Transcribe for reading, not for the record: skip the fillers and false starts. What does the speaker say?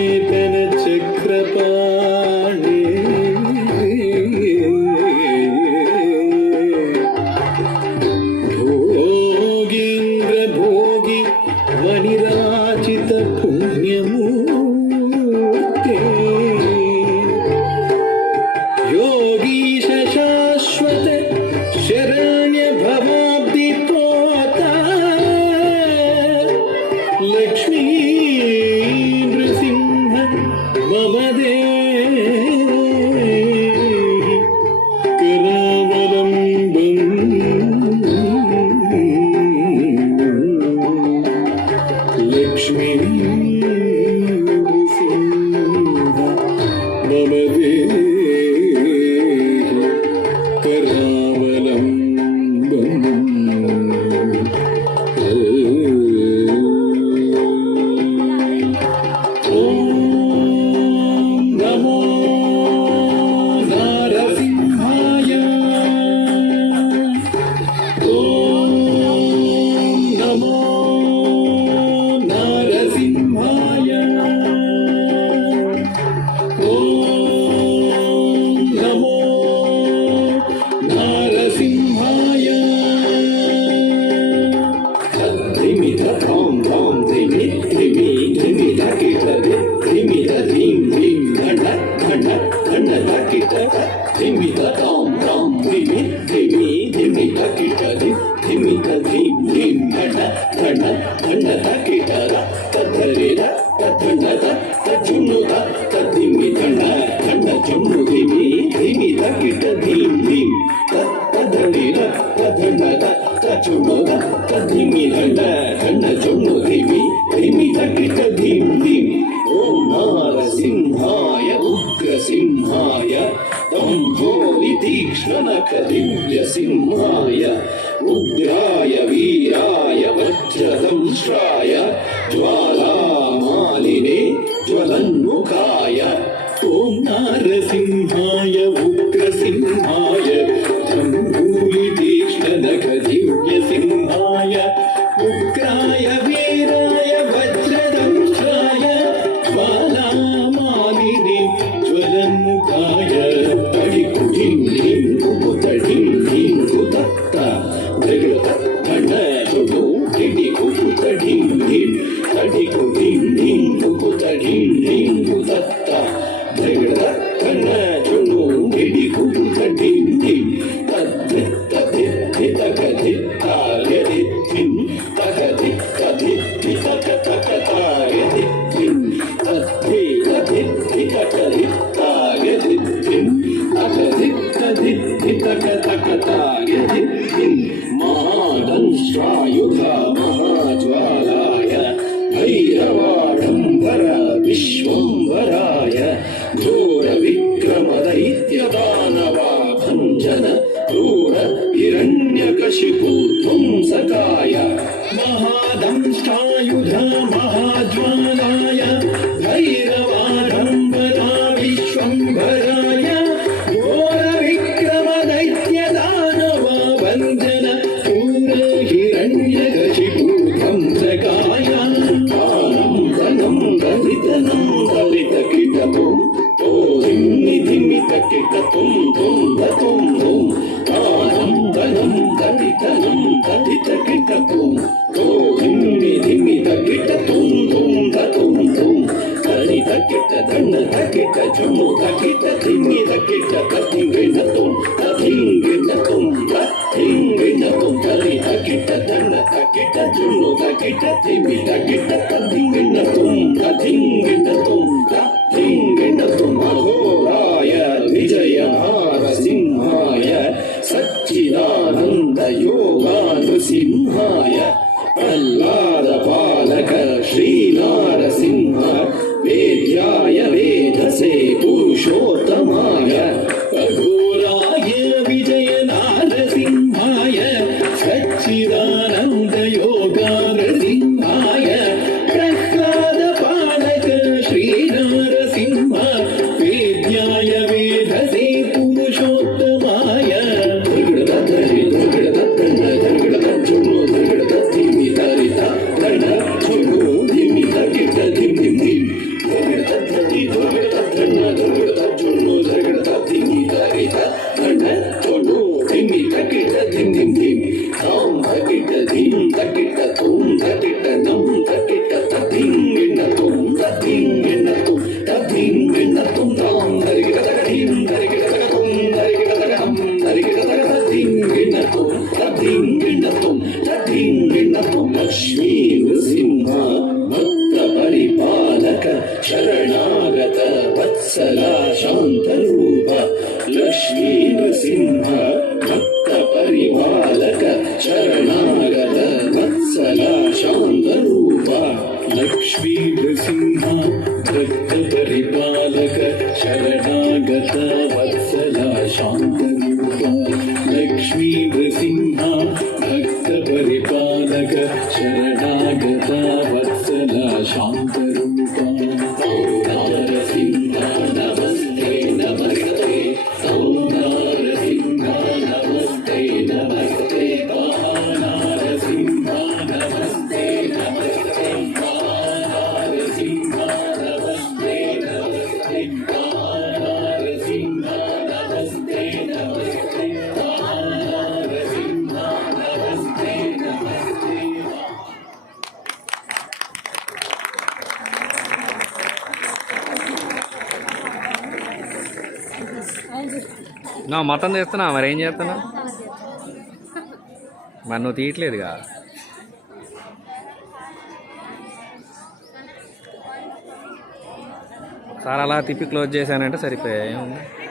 नूतन चक्रपाणि भोगीन्द्र भोगी वनिराचित पुण्यमूर्ते योगीश शाश्वत शरण्य भवाब्धि तोता लक्ष्मी नृसिंह मम देहि करावलम्बम् लक्ष्मी नृसिंह मम देहि नारसिंहाय उग्रसिंहाय दिव्यसिंहाय उग्राय वीराय वज्रदंष्ट्राय ज्वालामालिने ज्वलन्मुखाय ॐ नारसिंहाय उग्रसिंहाय दिव्यसिंहाय उग्राय वीराय वज्रदंष्ट्राय ज्वालामालिने ज्वलन्मुखाय महादंष्ट्रायुधा महाज्वालाय भैरवाडम्बर विश्वंभराय घोरविक्रमदैत्यदानवा भञ्जन क्रूर हिरण्यकशिपु ध्वंसकाय महादंष्ट्रायुधा महाज्वालाय भैरवाडम्बरा विश्वंभराय घोरविक्रमदैत्यदानवा भञ्जन क्रूर हिरण्यकशिपु ध्वंसकाय आनन्दनं दलितनं दलितकिटपुं धिम्मितकिटपुं धुं आनन्दनं दलितनं दलितकिटपुं धिम्मितकिटपुं धुं दलितकिट दण्डकिट जुनु दकिट धिम्मितकिट तथिङ्गिणतुं दलितकिट दण्डकिट जुनु दकिट धिम्मितकिट तथिङ्गिणतुं अघोराय विजय नारसिंहाय सच्चिदानन्द योगानृसिंहाय प्रह्लादपालक श्रीनारसिंह वेद्याय वेधसे पुरुषोत्तमाय अघोराय विजय नारसिंहाय सच्चिदानन्द योगानृसिंहाय प्रह्लादपालक श्रीनारसिंह वेद्याय वेधसे पुरुषोत्तमाय धिम्मित वत्सल शान्तरूप लक्ष्मी नृसिंह भक्त परिपालक शरणागत वत्सल शान्तरूप लक्ष्मी नृसिंह भक्त परिपालक शरणागत वत्सल शान्तरूप लक्ष्मी नृसिंह भक्त परिपालक शरणागत वत्सल शान्तरूप नरसिंह नमस्ते नमस्ते नरसिंह नमस्ते नमस्ते नरसिंह नमस्ते नमस्ते नरसिंह नमस्ते नमस्ते नरसिंह नमस्ते नमस्ते नरसिंह नमस्ते नमस्ते నా మటన్ చేస్తున్నా మరి ఏం చేస్తున్నా మరి నువ్వు తీయట్లేదుగా ఒకసారి అలా తిప్పి క్లోజ్ చేశానంటే సరిపోయాయి ఏముంది